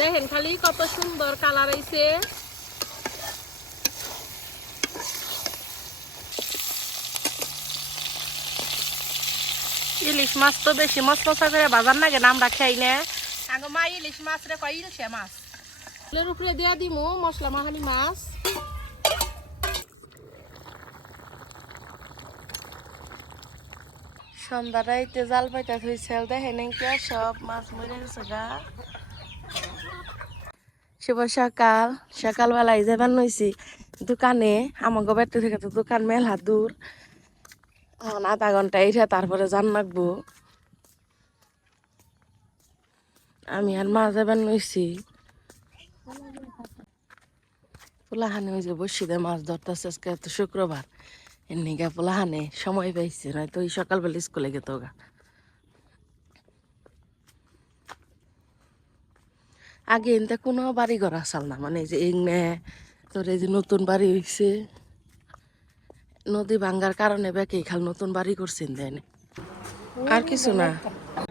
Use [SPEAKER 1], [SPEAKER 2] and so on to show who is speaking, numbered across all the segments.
[SPEAKER 1] দেখেন খালি কত সুন্দর কালার আইছে। ইলিশ মাছ তো বেশি মশমশা করে বাজার নাগে আমরা খাই না। মা ইলিশ মাছ রে কয়, ইলিশে মাছ। এর উপরে দিয়া দিমু, মশলা মাখানি মাছ। সন্ধ্যাটাইতে জাল পাইতা থইছিল দেখেন সব মাছ মরে গেছে গা। শুভ সকাল। সকালবেলায় যাবার নইছি দোকানে আমাকে বাড়িতে থেকে তো দোকান মেলা দূর। আধা ঘণ্টা এসে তারপরে জান লাগবো। আমি আর মা যাবার নইছি পোলাহানে ওই যে বসিদে মাছ ধরতেছে আজকে তো শুক্রবার। এমনি গা পোলাহানে সময় পাইছে, নয়তো ওই সকালবেলা স্কুলে গেত গা। আগে এনতে কোনো বাড়ি ঘর আসাল না মানে এই যে এনে, তোর এই যে নতুন বাড়ি হইছে, নদী ভাঙ্গার কারণে বেঁকে খাল নতুন বাড়ি করছেন দেন আর কিছু না।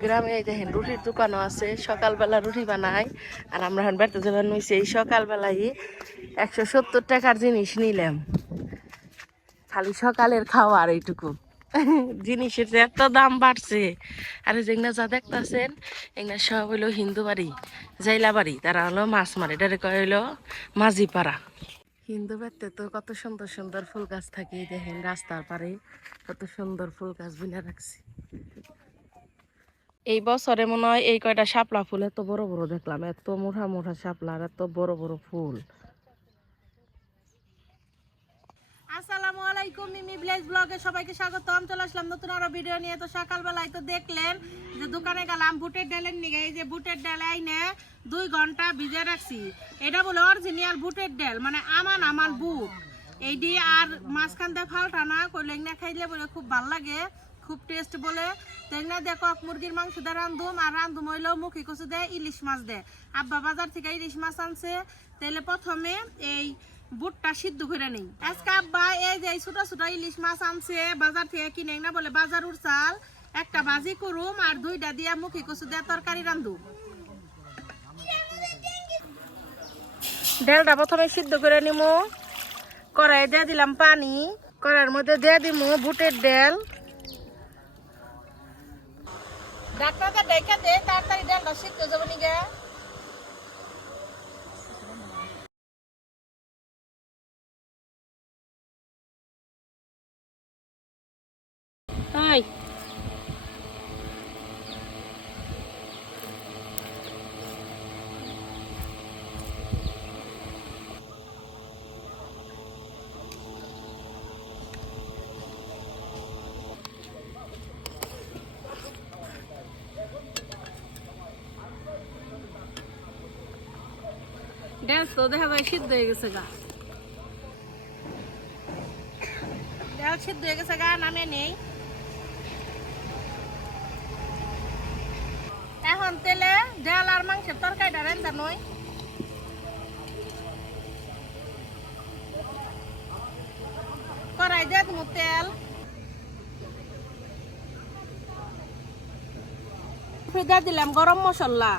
[SPEAKER 1] গ্রামে এই দেখেন রুটির দোকানও আছে, সকালবেলা রুটি বানাই আর আমরা এখন বেড়াতে যাবার নইছি এই সকালবেলায় একশো সত্তর টাকার জিনিস নিলাম। খালি সকালের খাওয়া আর এইটুকু। জিনিসের যে এত দাম বাড়ছে। আর যেগুলা যা দেখতেছেন, এগুলা সব হইল হিন্দু বাড়ি, জাইলা বাড়ি। তারা হলো মাছ মারে ডাইরেক্ট হইল মাঝি পাড়া হিন্দু বাড়িতে তো কত সুন্দর সুন্দর ফুল গাছ থাকে দেখেন রাস্তার পারে কত সুন্দর ফুল গাছ বিনা রাখছি। এই বছরে মনে হয় এই কয়টা শাপলা ফুল এত বড় বড় দেখলাম, এত মোটা মোটা আর এত বড় বড় ফুল। আসসালামু আলাইকুম, মিমি ভিলেজ ব্লগে সবাইকে স্বাগতম চলে আসলাম নতুন আরও ভিডিও নিয়ে। তো সকালবেলায় তো দেখলেন যে দোকানে গেলাম, বুটের ডালের নিগে। এই যে বুটের ডাল আইনে দুই ঘণ্টা ভিজে রাখছি। এটা বলে অরিজিনাল বুটের ডাল মানে আমান আমান বুট। এই দিয়ে আর মাঝখান দিয়ে ফালটা না কইলেন না খাইলে বলে খুব ভালো লাগে, খুব টেস্ট বলে। তেংনা দিয়ে কক মুরগির মাংস দিয়ে রান্ধুম, আর রান্ধুম হইলেও মুখি কচু দেয় ইলিশ মাছ দেয়। আব্বা বাজার থেকে ইলিশ মাছ আনছে। তাহলে প্রথমে এই বুটটা সিদ্ধ করে নেই। আজকে আব্বা এই যে ছোট ছোট ইলিশ মাছ আনছে, বাজার থেকে কিনে না বলে বাজার উড়চাল একটা ভাজি করুম আর দুইটা দিয়া মুখি কচু দিয়ে তরকারি রান্ধুম ডালটা প্রথমে সিদ্ধ করে নিমু, কড়াই দিয়ে দিলাম পানি, কড়াইয়ের মধ্যে দিয়ে দিমু বুটের ডাল। ডাক্তারকে ডেকে দে, তাড়াতাড়ি ডালটা সিদ্ধ যাবে নিগে ড্যান্স তো দেখা সিদ্ধ হয়ে গেছে গা। সিদ্ধ হয়ে গেছে গা, নামে নেই। এখন তেলে আর মাংসের নয়। তেল। দিলাম গরম মশলা।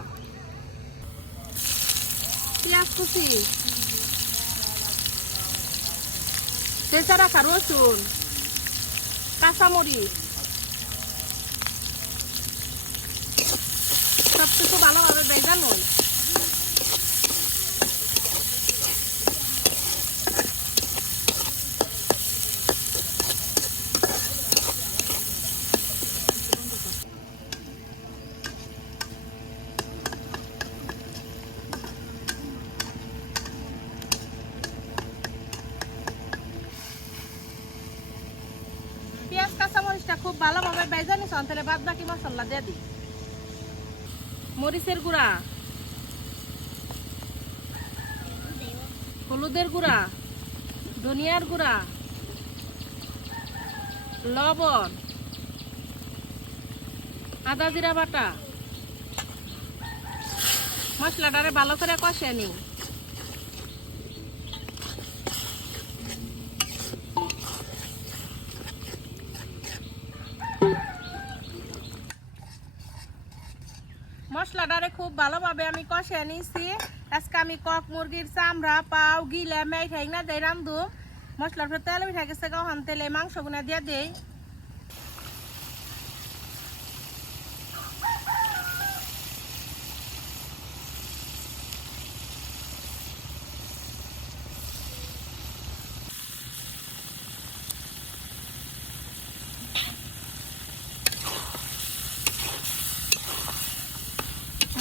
[SPEAKER 1] পেঁয়াজ কুচি তেজা রাখা রসুন কাঁচামরিচ। সব কিছু ভালোভাবে বেগানো পেঁয়াজ কাঁচামরিচটা খুব ভালোভাবে বেজে নিস তাহলে বাদ বাকি মশলা দিয়ে দিই। মরিচের গুঁড়া। হলুদের গুঁড়া। ধনিয়ার গুঁড়া। লবণ। আদা জিরা বাটা। মশলাটারে ভালো করে কষে নিই মশলাটারে খুব ভালোভাবে আমি কষে নিয়েছি আজকে আমি কক মুরগির চামড়া, পাও, গিলে মেয়ে খাই না দেয় রান্ধু। মশলার ফের তেল উঠে গেছে গহন তেলে মাংস গুনা দিয়ে দেই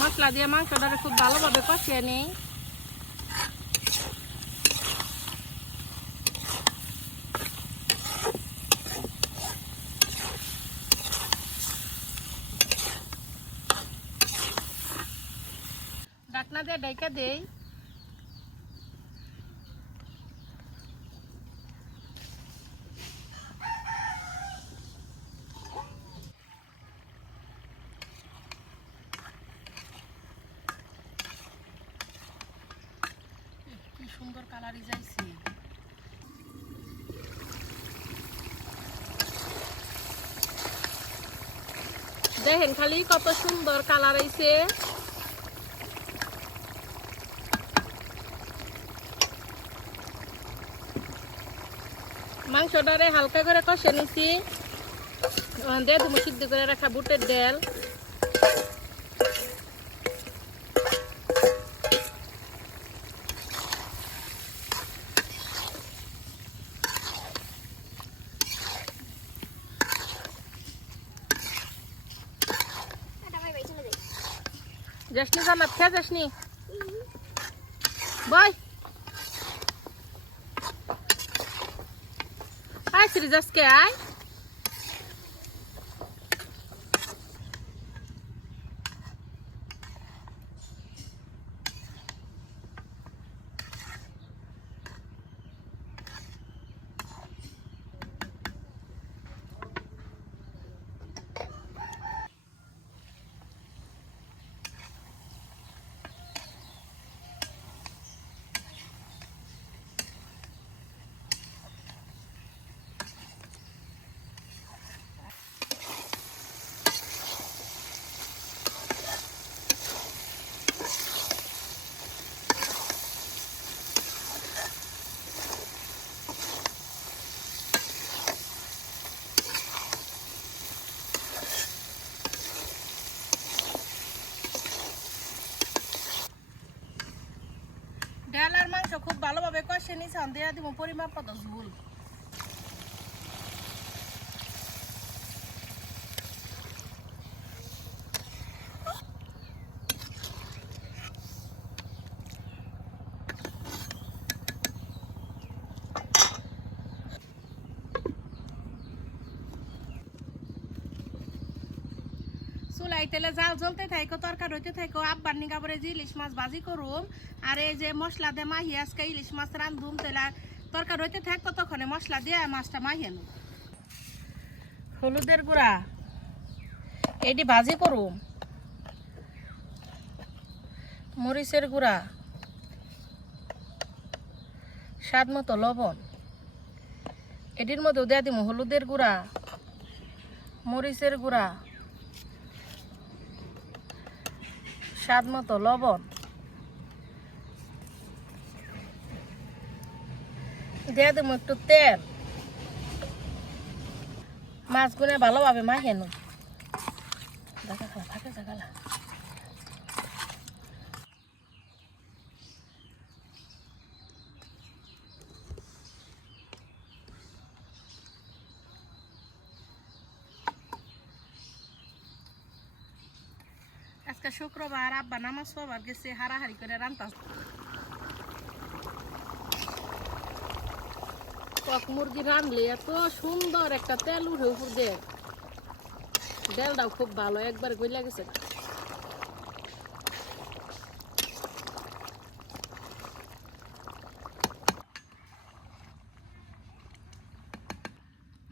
[SPEAKER 1] মশলা দিয়ে মাংসটা খুব ভালোভাবে কষিয়ে নিই। ডাকনা দিয়ে ডেকে দেই। সুন্দর কালারই যাইছে। দেখেন খালি কত সুন্দর কালার আইছে। মাংসটারে হালকা করে কষে নিছি। দিয়ে তুমি সিদ্ধ করে রাখা বুটের ডাল যাসনি জান্নাত খেয়ে যাসনি? বয়। আয় শ্রী যাসকে আয় ডাল আর মাংস খুব ভালোভাবে কষে নিছে দিয়ে দিব পরিমাপ মতো ঝুল চুলাই তেলে জাল জ্বলতে থাকো তরকার হইতে থাকো আব্বার নিগা পরে যে ইলিশ মাছ ভাজি করুম, আর এই যে মশলা দিয়ে মাহি, আজকে ইলিশ মাছ রান্ধুম তেলা তরকার হইতে থাকতো তখন মশলা দিয়ে মাছটা মাহিয়ে নুম হলুদের গুঁড়া, এটি ভাজি করুম। মরিচের গুঁড়া, স্বাদ মতো লবণ, এটির মধ্যে দেওয়া দিব হলুদের গুঁড়া, মরিচের গুঁড়া। স্বাদ মতো লবণ। দিয়ে দেবো একটু তেল। মাছগুলো ভালোভাবে মাখে নো। দেখা থাকে দেখালা আজকে শুক্রবার আব্বা নামাজ পড়বার গেছে হারাহারি করে রান্তা কক মুরগি রানলে এত সুন্দর একটা তেল উঠে উপর দিয়ে। তেলটাও খুব ভালো একবার গইলা গেছে।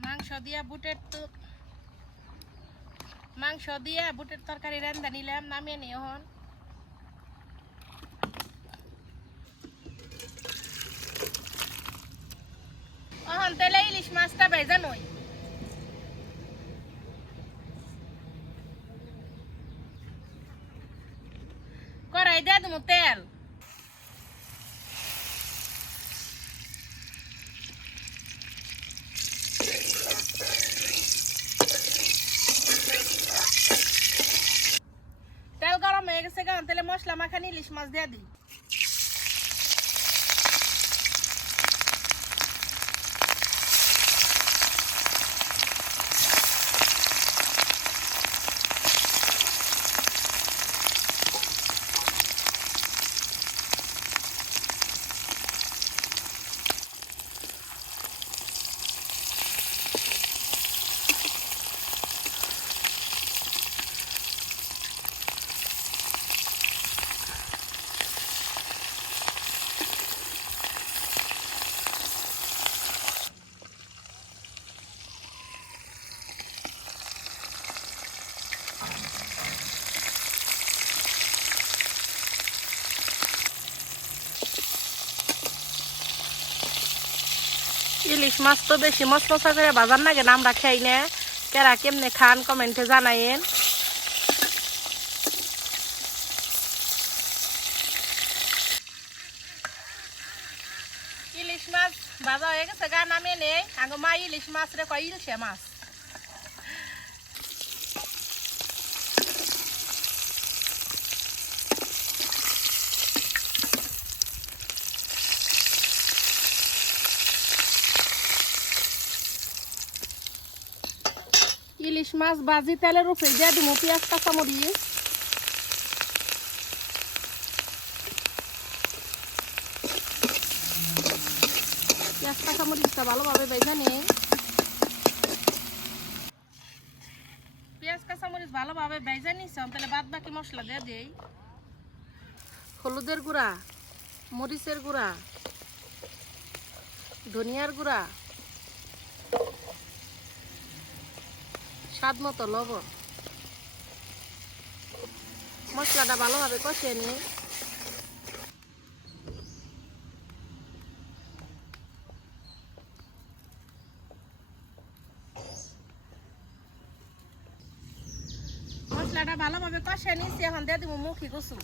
[SPEAKER 1] মাংস দিয়া বুটের তো মাংস দিয়ে বুটের তরকারি রান্দা নিলাম, নামিয়ে নিয়ে হন অহন তেলে ইলিশ মাছটা ভেজা নই কড়াই দিয়ে দেবো তেল তেল গরম হয়ে গেছে গান মাখানি ইলিশ মাছ দিয়ে দিই ইলিশ মাছ তো বেশি মশমশা করে বাজার না নাম আমরা খাই না। কেরা কেমনে খান কমেন্টে জানাইন ইলিশ মাছ বাজার হয়ে গেছে, গান আমি নেই। আগে মা ইলিশ মাছ রে কয়, ইলশে মাছ। ইলিশ মাছ বাজি তেলের উপরে দিয়ে দিব পেঁয়াজ, কাঁচামরিচ। পেঁয়াজ, কাঁচামরিচটা ভালোভাবে ভালোভাবে বেজে তাহলে বাদ হলুদের গুঁড়া, মরিচের গুঁড়া, ধনিয়ার গুঁড়া স্বাদ মতো লবণ। মশলাটা ভালোভাবে কষিয়ে নিই মশলাটা ভালোভাবে কষিয়ে নিচ্ছি এখন দিয়ে দিব মুখি কচু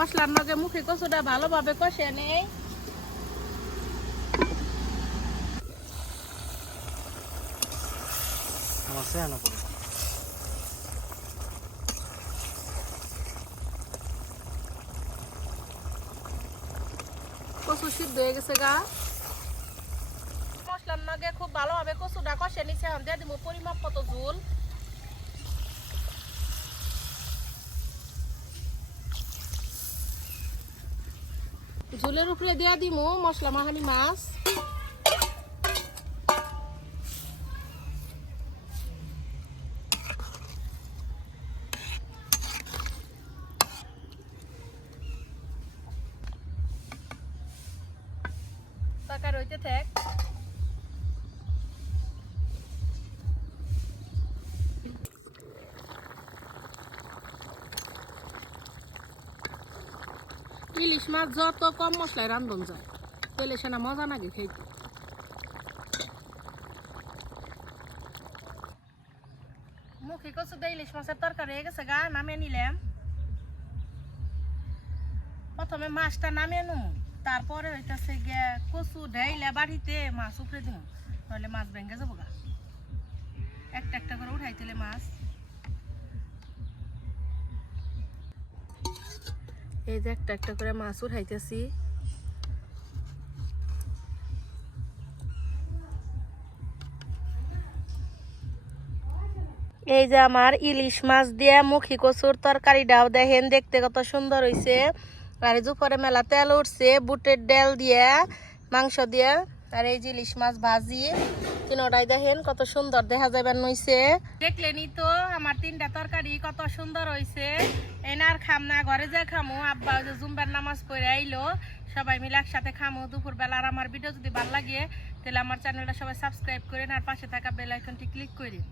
[SPEAKER 1] মশলার নগে মুখে কচুটা ভালোভাবে কষিয়ে নেই। কচু সিদ্ধ হয়ে গেছে গা। মশলার নগে খুব ভালোভাবে কচুটা নিচ্ছে এখন দিয়ে দিব পরিমাপ কত ঝুল। ঝুলের উপরে দিয়া দিমু মশলা মাখানি মাছ। থাক। মাছ যত কম মশলায় রান্ধন যায়। তেলে সেনা মজা নাগে খাইতে মুখি কচু দিয়ে ইলিশ মাছের তরকারি হয়ে গেছে গা, নামিয়ে নিলাম। প্রথমে মাছটা নামিয়ে নুম, তারপরে হইতাছে গিয়া কচু ঢাইলে বাড়িতে মাছ উপরে দিম। নাহলে মাছ ভেঙে যাব গা। একটা একটা করে উঠাই দিলে মাছ। এই যে একটা একটা করে মাছ উঠাইতেছি। এই যে আমার ইলিশ মাছ দিয়ে মুখি কচুর তরকারিটাও দেখেন, দেখতে কত সুন্দর হয়েছে আর যে মেলা তেল উঠছে, বুটের ডেল দিয়ে, মাংস দিয়ে। আর এই যে ইলিশ মাছ ভাজি তিনোটাই দেখেন কত সুন্দর দেখা যাবেন নইছে। দেখলেনি তো, আমার তিনটা তরকারি কত সুন্দর হইছে। এনার খাম না, ঘরে যে খামু, আব্বা যে জুম্বার নামাজ পড়ে আইলো, সবাই মিলে একসাথে খামু। দুপুর বেলা আর আমার ভিডিও যদি ভালো লাগে, তাহলে আমার চ্যানেলটা সবাই সাবস্ক্রাইব করেন আর পাশে থাকা বেল আইকনটি ক্লিক করেন।